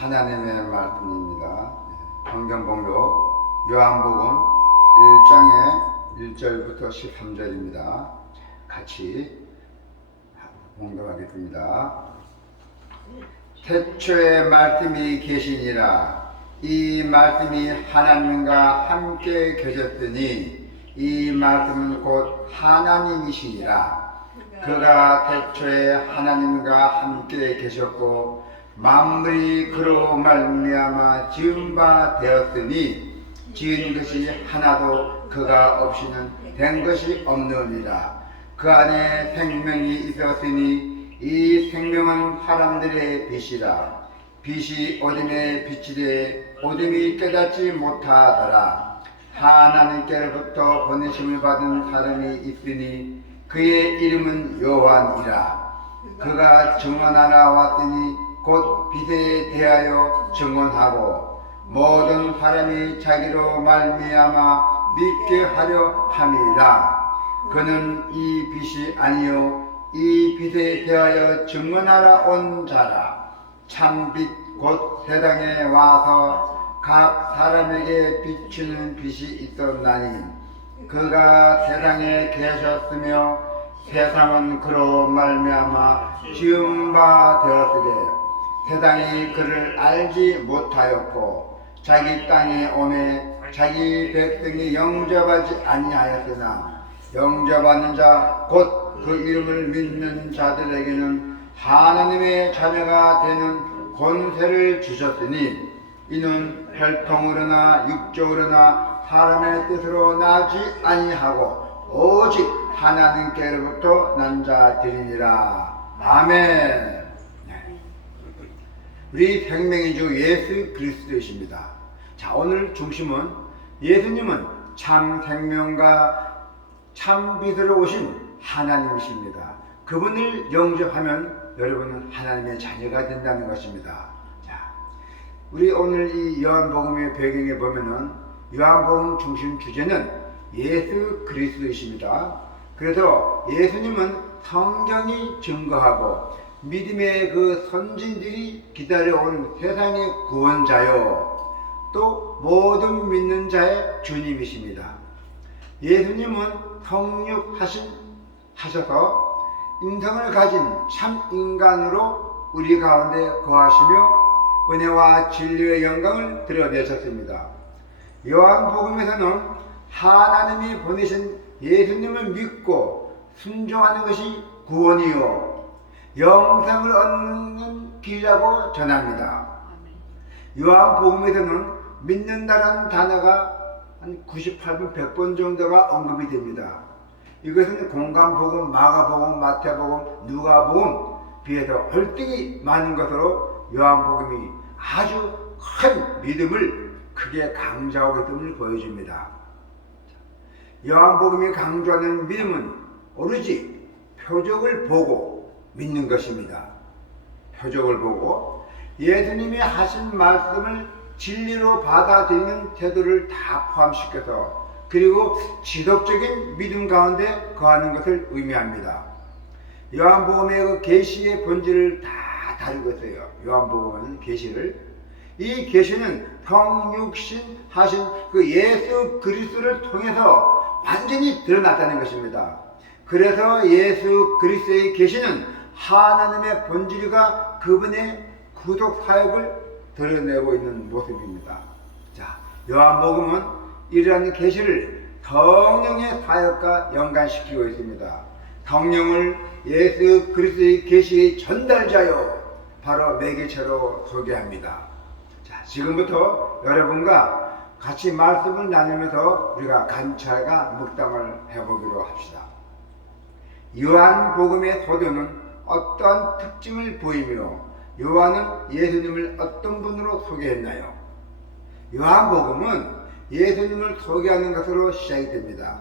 하나님의 말씀입니다. 성경봉독 요한복음 1장의 1절부터 13절입니다. 같이 봉독하겠습니다. 태초에 말씀이 계시니라. 이 말씀이 하나님과 함께 계셨더니 이 말씀은 곧 하나님이시니라. 그가 태초에 하나님과 함께 계셨고 만물이 그로 말미암아 지은 바 되었으니 지은 것이 하나도 그가 없이는 된 것이 없느니라. 그 안에 생명이 있었으니 이 생명은 사람들의 빛이라. 빛이 어둠에 비치되 어둠이 깨닫지 못하더라. 하나님께로부터 보내심을 받은 사람이 있으니 그의 이름은 요한이라. 그가 증언하러 왔더니 곧 빛에 대하여 증언하고 모든 사람이 자기로 말미암아 믿게 하려 함이라. 그는 이 빛이 아니요 이 빛에 대하여 증언하러 온 자라. 참빛 곧 세상에 와서 각 사람에게 비추는 빛이 있었나니 그가 세상에 계셨으며 세상은 그로 말미암아 지은 바 되었으되 세상이 그를 알지 못하였고 자기 땅에 오매 자기 백성이 영접하지 아니하였으나 영접하는 자 곧 그 이름을 믿는 자들에게는 하나님의 자녀가 되는 권세를 주셨으니 이는 혈통으로나 육적으로나 사람의 뜻으로 나지 아니하고 오직 하나님께로부터 난 자들이니라. 아멘. 우리 생명의 주 예수 그리스도이십니다. 자, 오늘 중심은 예수님은 참 생명과 참 빛으로 오신 하나님이십니다. 그분을 영접하면 여러분은 하나님의 자녀가 된다는 것입니다. 자, 우리 오늘 이 요한복음의 배경에 보면은 요한복음 중심 주제는 예수 그리스도이십니다. 그래서 예수님은 성경이 증거하고 믿음의 그 선진들이 기다려온 세상의 구원자요 또 모든 믿는 자의 주님이십니다. 예수님은 성육하셔서 인성을 가진 참 인간으로 우리 가운데 거하시며 은혜와 진리의 영광을 드러내셨습니다. 요한복음에서는 하나님이 보내신 예수님을 믿고 순종하는 것이 구원이요 영생을 얻는 길이라고 전합니다. 요한복음에서는 믿는다라는 단어가 한 98번, 100번 정도가 언급이 됩니다. 이것은 공간복음, 마가복음, 마태복음, 누가복음 비해서 월등히 많은 것으로 요한복음이 아주 큰 믿음을 크게 강조하고 있음을 보여줍니다. 요한복음이 강조하는 믿음은 오로지 표적을 보고 믿는 것입니다. 표적을 보고 예수님이 하신 말씀을 진리로 받아들이는 태도를 다 포함시켜서 그리고 지속적인 믿음 가운데 거하는 것을 의미합니다. 요한복음의 그 계시의 본질을 다 다루고 있어요. 요한복음은 계시를. 이 계시는 성육신 하신 그 예수 그리스도를 통해서 완전히 드러났다는 것입니다. 그래서 예수 그리스도의 계시는 하나님의 본질과 그분의 구속 사역을 드러내고 있는 모습입니다. 자, 요한복음은 이러한 계시를 성령의 사역과 연관시키고 있습니다. 성령을 예수 그리스도의 계시의 전달자요 바로 매개체로 소개합니다. 자, 지금부터 여러분과 같이 말씀을 나누면서 우리가 관찰과 묵상을 해보기로 합시다. 요한복음의 소도는 어떤 특징을 보이며 요한은 예수님을 어떤 분으로 소개했나요? 요한복음은 예수님을 소개하는 것으로 시작이 됩니다.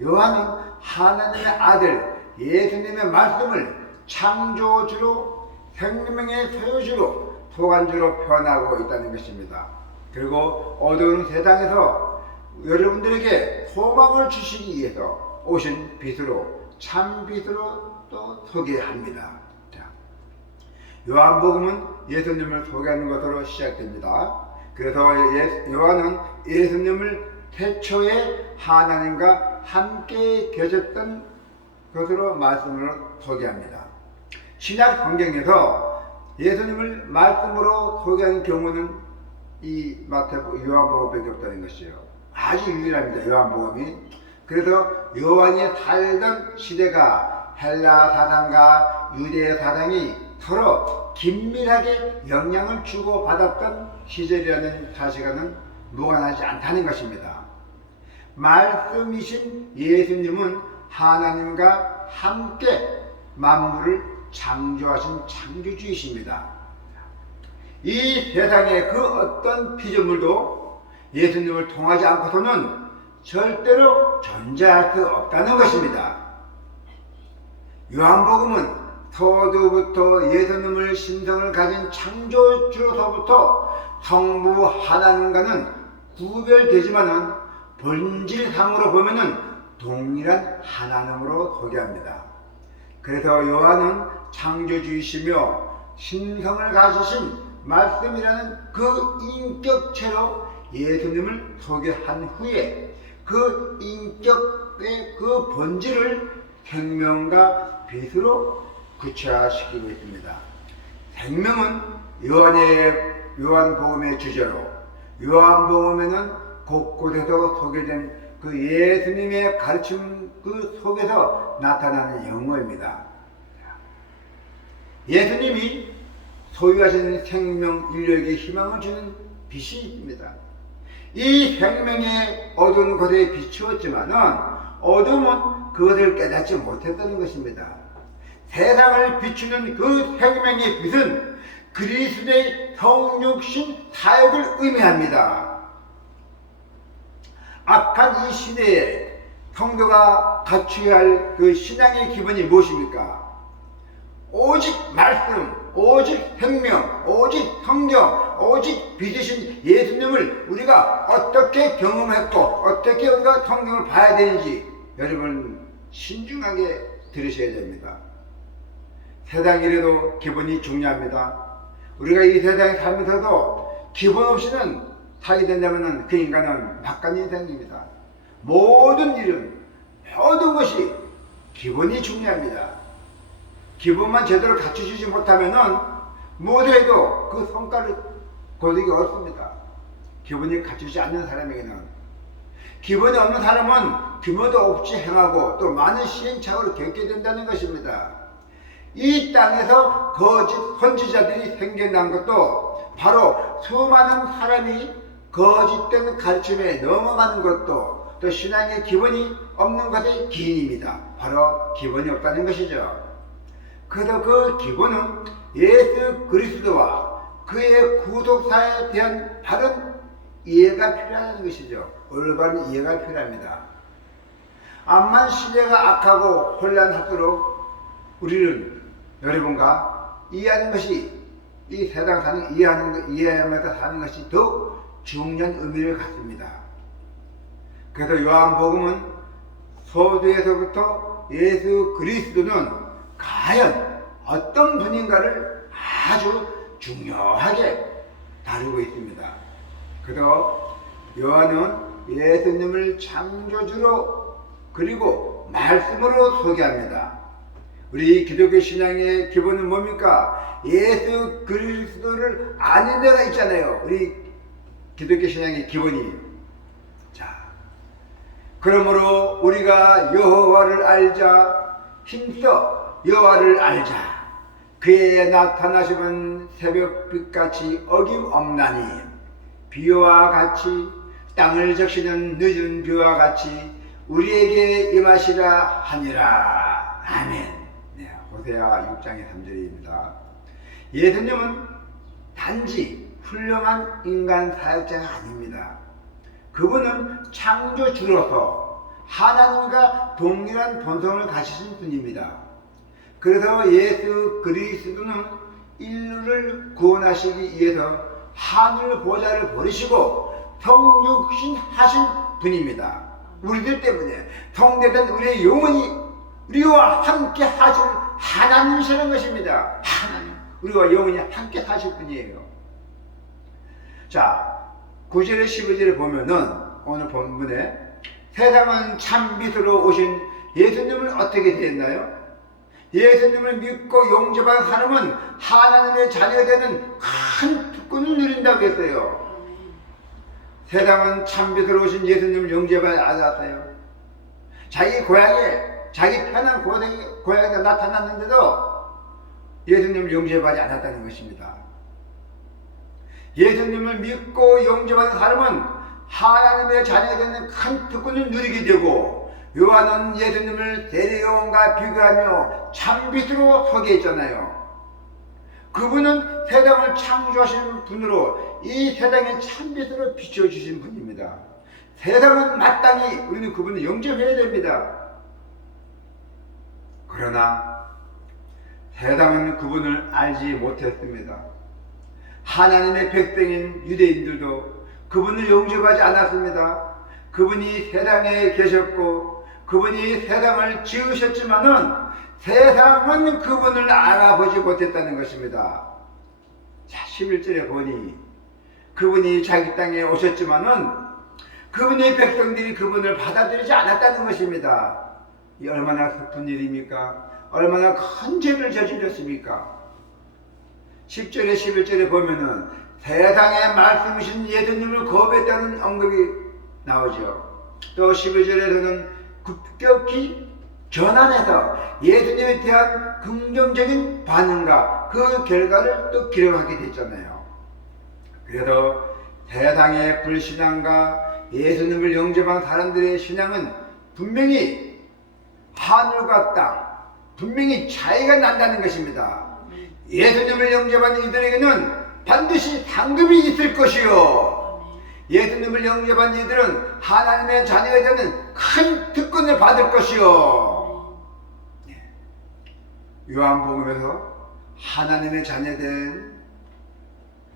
요한은 하나님의 아들 예수님의 말씀을 창조주로 생명의 소유주로 소관주로 표현하고 있다는 것입니다. 그리고 어두운 세상에서 여러분들에게 소망을 주시기 위해서 오신 빛으로 참 빛으로 또 소개합니다. 자, 요한복음은 예수님을 소개하는 것으로 시작됩니다. 그래서 요한은 예수님을 태초에 하나님과 함께 계셨던 것으로 말씀으로 소개합니다. 신약 성경에서 예수님을 말씀으로 소개하는 경우는 이 요한복음밖에 없다는 것이요. 아주 유일합니다. 요한복음이. 그래서 요한이 살던 시대가 헬라 사상과 유대 사상이 서로 긴밀하게 영향을 주고받았던 시절이라는 사실과는 무관하지 않다는 것입니다. 말씀이신 예수님은 하나님과 함께 만물을 창조하신 창조주이십니다. 이 세상의 그 어떤 피조물도 예수님을 통하지 않고서는 절대로 존재할 수 없다는 것입니다. 요한복음은 서두부터 예수님을 신성을 가진 창조주로서부터 성부 하나님과는 구별되지만은 본질상으로 보면은 동일한 하나님으로 소개합니다. 그래서 요한은 창조주이시며 신성을 가지신 말씀이라는 그 인격체로 예수님을 소개한 후에 그 인격의 그 본질을 생명과 빛으로 구체화시키고 있습니다. 생명은 요한복음의 주제로 요한복음에는 곳곳에서 소개된 그 예수님의 가르침 그 속에서 나타나는 영어입니다. 예수님이 소유하신 생명 인류에게 희망을 주는 빛이 있습니다. 이 생명의 어두운 곳에 비추었지만은 어둠은 그것을 깨닫지 못했다는 것입니다. 세상을 비추는 그 생명의 빛은 그리스도의 성육신 사역을 의미합니다. 악한 이 시대에 성도가 갖추어야 할 그 신앙의 기본이 무엇입니까? 오직 말씀, 오직 생명, 오직 성경, 오직 빛이신 예수님을 우리가 어떻게 경험했고 어떻게 우리가 성경을 봐야 되는지 여러분 신중하게 들으셔야 됩니다. 세상 일에도 기본이 중요합니다. 우리가 이 세상에 살면서도 기본 없이는 살게 된다면 그 인간은 막간 인생입니다. 모든 일은 모든 것이 기본이 중요합니다. 기본만 제대로 갖추지 못하면은 무엇을 해도 그 성과를 거두기 어렵습니다. 기본이 갖추지 않는 사람에게는. 기본이 없는 사람은 규모도 없이 행하고 또 많은 시행착오를 겪게 된다는 것입니다. 이 땅에서 거짓 선지자들이 생겨난 것도 바로 수많은 사람이 거짓된 가르침에 넘어가는 것도 또 신앙의 기본이 없는 것의 기인입니다. 바로 기본이 없다는 것이죠. 그래서 그 기본은 예수 그리스도와 그의 구속사에 대한 바른 이해가 필요하다는 것이죠. 올바른 이해가 필요합니다. 암만 시대가 악하고 혼란하도록 우리는 여러분과 이해하는 것이 이 세상 사는 이해하면서 사는 것이 더 중요한 의미를 갖습니다. 그래서 요한복음은 소두에서부터 예수 그리스도는 과연 어떤 분인가를 아주 중요하게 다루고 있습니다. 그래서 요한은 예수님을 창조주로 그리고 말씀으로 소개합니다. 우리 기독교 신앙의 기본은 뭡니까? 예수 그리스도를 아는 데가 있잖아요. 우리 기독교 신앙의 기본이. 자, 그러므로 우리가 여호와를 알자, 힘써 여호와를 알자. 그의 나타나심은 새벽빛같이 어김없나니 비와 같이 땅을 적시는 늦은 비와 같이 우리에게 임하시라 하니라. 아멘. 네, 호세아 6장의 3절입니다. 예수님은 단지 훌륭한 인간 사역자가 아닙니다. 그분은 창조주로서 하나님과 동일한 본성을 가지신 분입니다. 그래서 예수 그리스도는 인류를 구원하시기 위해서 하늘 보좌를 버리시고 성육신 하신 분입니다. 우리들 때문에 성대된 우리의 영혼이 우리와 함께 하실 하나님이시는 것입니다. 하나님. 우리가 영원히 함께 사실 분이에요. 자, 9절에 12절에 보면은 오늘 본문에 세상은 참빛으로 오신 예수님은 어떻게 되었나요? 예수님을 믿고 용접한 사람은 하나님의 자녀가 되는 큰 특권을 누린다고 했어요. 세상은 참빛으로 오신 예수님을 용접하지 않았어요. 자기 고향에, 자기 편한 고향에 나타났는데도 예수님을 용접하지 않았다는 것입니다. 예수님을 믿고 용접하는 사람은 하나님의 자녀가 되는 큰 특권을 누리게 되고, 요한은 예수님을 세례요한과 비교하며 참빛으로 소개했잖아요. 그분은 세상을 창조하신 분으로 이 세상에 참빛으로 비춰주신 분입니다. 세상은 마땅히 우리는 그분을 영접해야 됩니다. 그러나 세상은 그분을 알지 못했습니다. 하나님의 백성인 유대인들도 그분을 영접하지 않았습니다. 그분이 세상에 계셨고 그분이 세상을 지으셨지만은 세상은 그분을 알아보지 못했다는 것입니다. 자, 11절에 보니 그분이 자기 땅에 오셨지만은 그분의 백성들이 그분을 받아들이지 않았다는 것입니다. 이 얼마나 슬픈 일입니까? 얼마나 큰 죄를 저질렀습니까? 10절에 11절에 보면은 세상의 말씀이신 예수님을 거부했다는 언급이 나오죠. 또 12절에서는 급격히 전환해서 예수님에 대한 긍정적인 반응과 그 결과를 또 기록하게 됐잖아요. 그래도 세상의 불신앙과 예수님을 영접한 사람들의 신앙은 분명히 하늘과 땅, 분명히 차이가 난다는 것입니다. 예수님을 영접한 이들에게는 반드시 상급이 있을 것이요, 예수님을 영접한 이들은 하나님의 자녀가 되는 큰 특권을 받을 것이요. 요한복음에서 하나님의 자녀된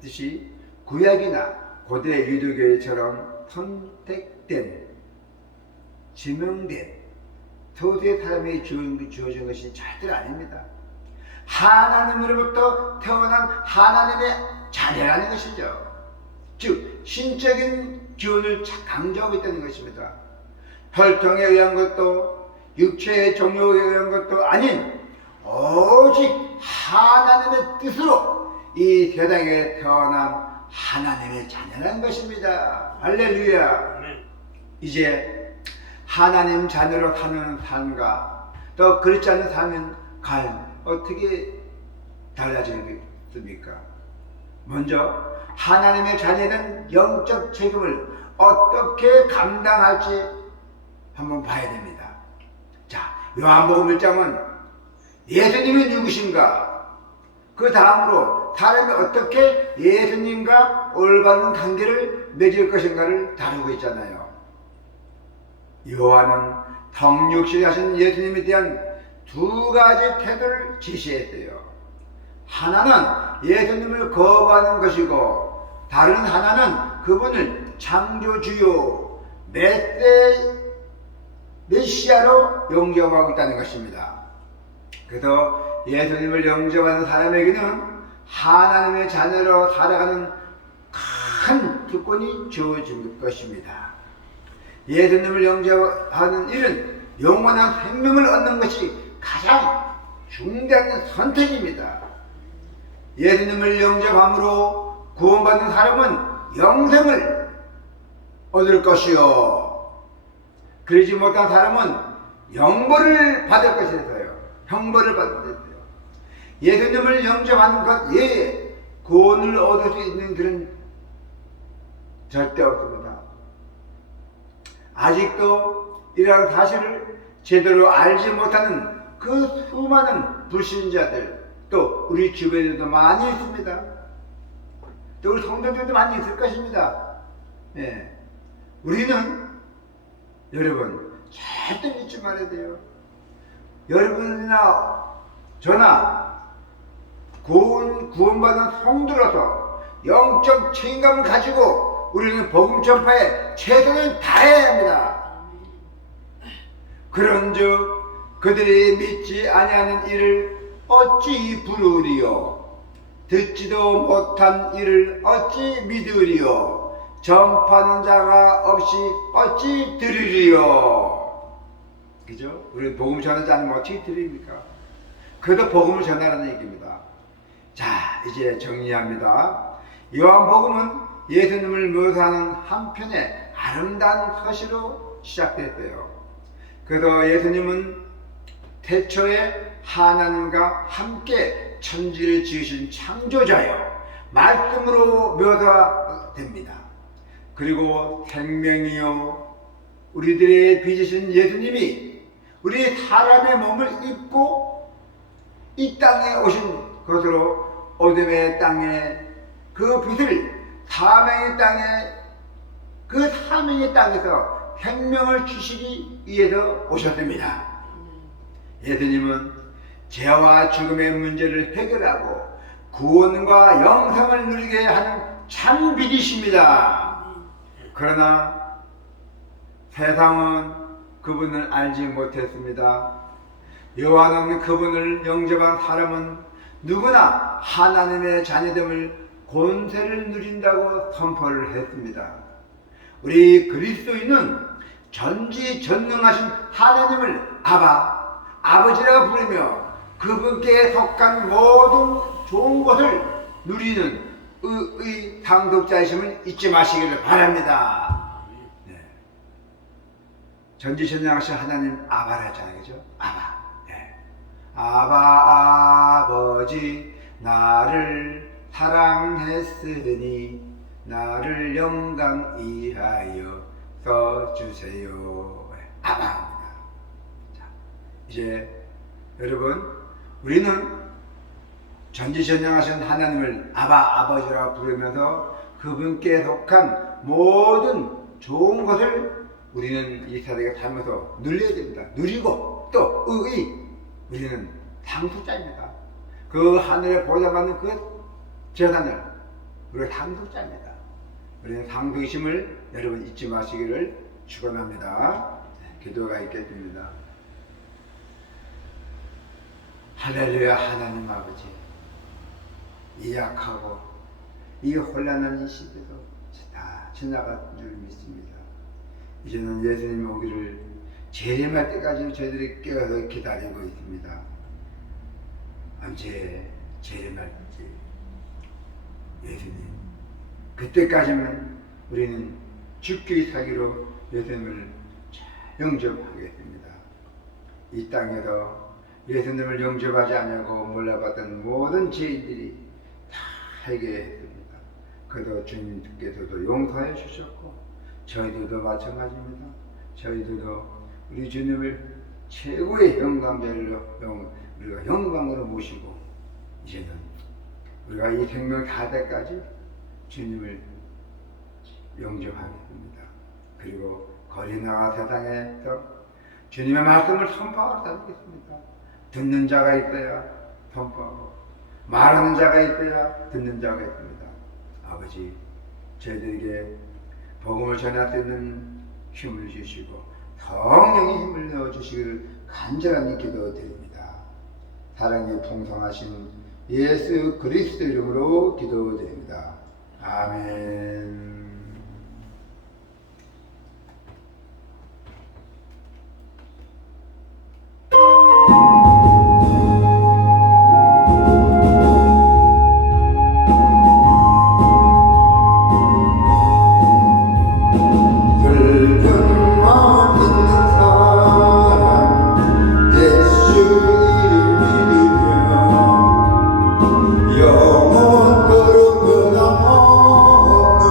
뜻이 구약이나 고대 유대교회처럼 선택된, 지명된 소수의 사람에게 주어진 것이 절대 아닙니다. 하나님으로부터 태어난 하나님의 자녀라는 것이죠. 즉 신적인 기운을 강조하고 있다는 것입니다. 혈통에 의한 것도 육체의 종류에 의한 것도 아닌 오직 하나님의 뜻으로 이 세상에 태어난 하나님의 자녀라는 것입니다. 할렐루야. 이제 하나님 자녀로 사는 삶과 또 그렇지 않은 삶은 어떻게 달라지겠습니까? 먼저 하나님의 자녀는 영적 책임을 어떻게 감당할지 한번 봐야 됩니다. 자, 요한복음 1장은 예수님이 누구신가, 그 다음으로 사람이 어떻게 예수님과 올바른 관계를 맺을 것인가를 다루고 있잖아요. 요한은 성육신이 하신 예수님에 대한 두 가지 태도를 제시했어요. 하나는 예수님을 거부하는 것이고, 다른 하나는 그분을 창조주요 메시아로 영접하고 있다는 것입니다. 그래서 예수님을 영접하는 사람에게는 하나님의 자녀로 살아가는 큰 특권이 주어질 것입니다. 예수님을 영접하는 일은 영원한 생명을 얻는 것이 가장 중대한 선택입니다. 예수님을 영접함으로 구원받는 사람은 영생을 얻을 것이요, 그러지 못한 사람은 형벌을 받을 것이라서요. 형벌을 받을 것이요. 예수님을 영접하는 것 외에 구원을 얻을 수 있는 길은 절대 없습니다. 아직도 이러한 사실을 제대로 알지 못하는 그 수많은 불신자들, 또 우리 주변에도 많이 있습니다. 또 우리 성도들도 많이 있을 것입니다. 예. 우리는 여러분 절대 믿지 말아야 돼요. 여러분이나 저나 구원받은 성도로서 영적 책임감을 가지고 우리는 복음 전파에 최선을 다해야 합니다. 그런즉 그들이 믿지 아니하는 일을 어찌 부르리요? 듣지도 못한 이를 어찌 믿으리요? 전파하는 자가 없이 어찌 들으리요? 그죠? 우리 복음 전하지 않으면 어떻게 들립니까? 그래도 복음을 전하라는 얘기입니다. 자, 이제 정리합니다. 요한복음은 예수님을 묘사하는 한편의 아름다운 서시로 시작됐어요. 그래서 예수님은 태초에 하나님과 함께 천지를 지으신 창조자요, 말씀으로 묘사됩니다. 그리고 생명이요, 우리들의 빚으신 예수님이 우리 사람의 몸을 입고 이 땅에 오신 것으로 어둠의 땅에 그 빛을 사망의 땅에, 그 사망의 땅에서 생명을 주시기 위해서 오셨습니다. 예수님은 죄와 죽음의 문제를 해결하고 구원과 영생을 누리게 하는 참 빛이십니다. 그러나 세상은 그분을 알지 못했습니다. 요한은 그분을 영접한 사람은 누구나 하나님의 자녀됨을 권세를 누린다고 선포를 했습니다. 우리 그리스도인은 전지전능하신 하나님을 아바, 아버지라고 부르며 그분께 속한 모든 좋은 것을 누리는 의의 상속자이심을 잊지 마시기를 바랍니다. 네. 전지전능하신 하나님 아바라 했잖아요, 그죠? 아바. 네. 아바 아버지, 나를 사랑했으니 나를 영광 이하여 써주세요. 아바입니다. 자, 이제 여러분, 우리는 전지전능하신 하나님을 아바, 아버지라고 부르면서 그분께 속한 모든 좋은 것을 우리는 이 세상에 살면서 누려야 됩니다. 누리고 또 의의, 우리는 상속자입니다. 그 하늘에 보좌받는 그 재산을 우리가 상속자입니다. 우리는 상속심을 여러분 잊지 마시기를 축원합니다. 기도가 있겠습니다. 할렐루야. 하나님 아버지, 이 약하고 이 혼란한 이 시대도 다 지나갈 줄 믿습니다. 이제는 예수님 오기를 재림할 때까지 저희들이 깨어서 기다리고 있습니다. 언제 재림할지 예수님, 그때까지는 우리는 죽기 살기로 예수님을 영접하겠습니다. 이 땅에서 예수님을 영접하지 않냐고 몰라봤던 모든 죄인들이 다 회개했습니다. 그래도 주님께서도 용서해 주셨고 저희들도 마찬가지입니다. 저희들도 우리 주님을 최고의 영광자로 우리가 영광으로 모시고 이제는 우리가 이 생명 다 때까지 주님을 영접하겠습니다. 그리고 거리 나가 세상에서 주님의 말씀을 선포하고 살겠습니다. 듣는 자가 있어야 선포하고 말하는 자가 있어야 듣는 자가 있습니다. 아버지, 저희들에게 복음을 전할 수 있는 힘을 주시고 성령의 힘을 넣어주시기를 간절히 기도드립니다. 사랑이 풍성하신 예수 그리스도 이름으로 기도드립니다. 아멘. 영원토록 변함없는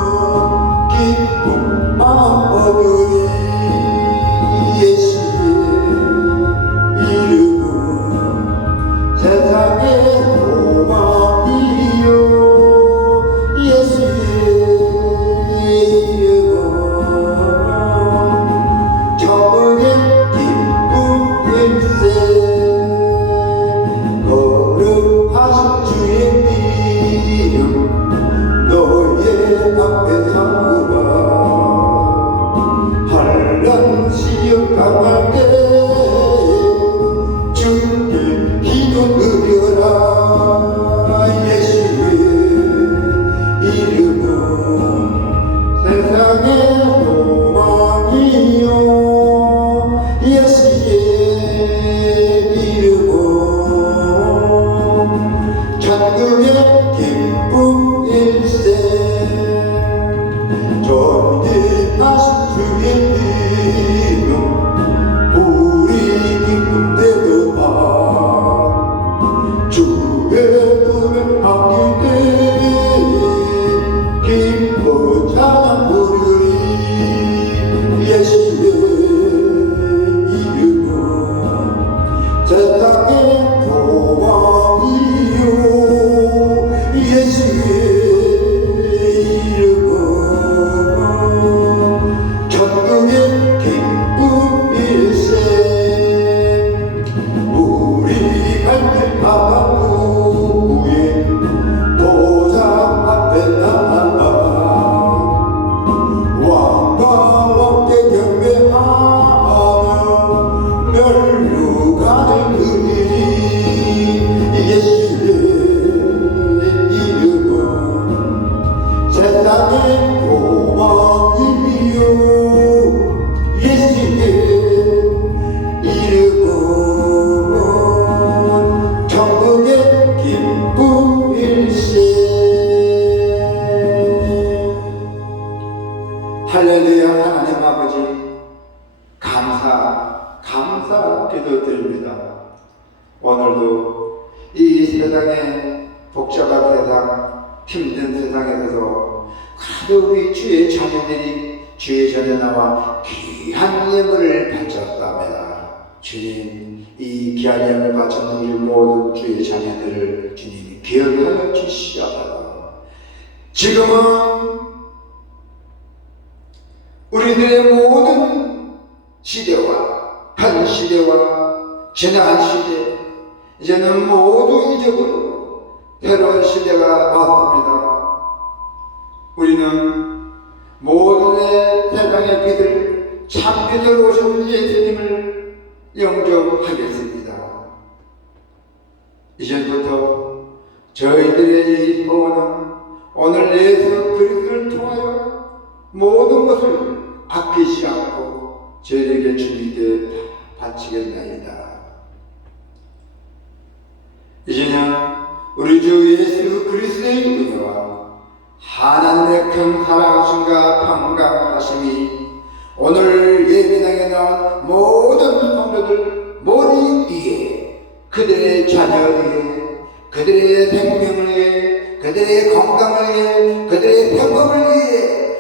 세상의 소망이요 예수의 이름은 천국의 기쁨일세. 우리 갈길 바라보에 보좌 앞에 나아가 왕과 함께 경배하며 멸류관을 그리리. 예수의 이름은 세상의 소망이요 예수의 이름은 천국의 기쁨일세. 할렐루야. 하나님 아버지 감사 기도드립니다. 오늘도 이 세상에 복잡한 세상, 힘든 세상에서 그래도 우리 주의 자녀들이 주의 전에 나와 귀한 예물을 바쳤답니다. 주님, 이 귀한 예물 바쳤는 우리 모든 주의 자녀들을 주님이 기억하여 주시옵소서. 지금은 우리들의 모든 시대와 현 시대와 지난 시대 이제는 모두 잊어버리고 새로운 시대가 왔습니다. 우리는 모든 세상의 빛을 참 빛으로 오신 예수님을 영접하겠습니다. 이제부터 저희들의 이 소원은 오늘 예수 그리스도를 통하여 모든 것을 아끼지 않고 저희에게 주님께 바치겠나이다. 이제는 우리 주 예수 그리스도의 은혜와 하나님의 큰 사랑하심과 평강하심이 오늘 예배당에 나온 모든 성도들 머리 위에, 그들의 자녀 위에, 그들의 생명을 위해, 그들의 건강을 위해, 그들의 평강을 위해